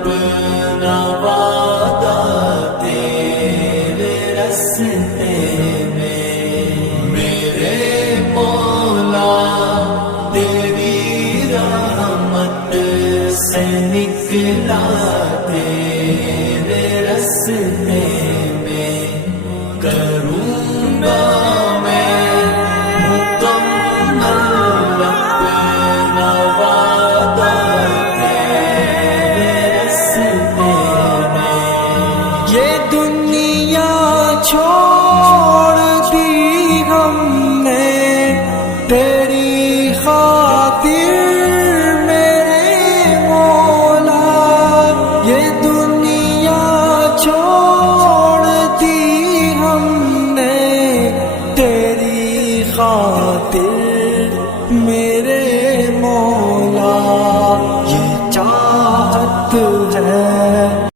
اپنا وعدہ تیرے راستے میں، میرے مولا تیری رحمت سے نکلا تیرے راستے